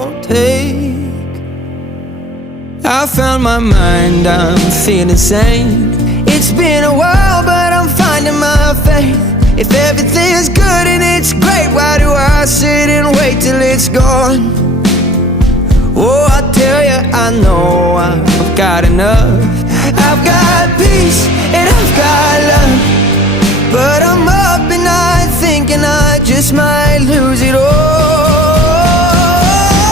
won't take. I found my mind, I'm feeling sane. It's been a while, but I'm finding my faith. If everything's good and it's great, why do I sit and wait till it's gone? Oh, I tell you, I know I've got enough. I've got peace and I've got love, but I'm up at night thinking I just might lose it all.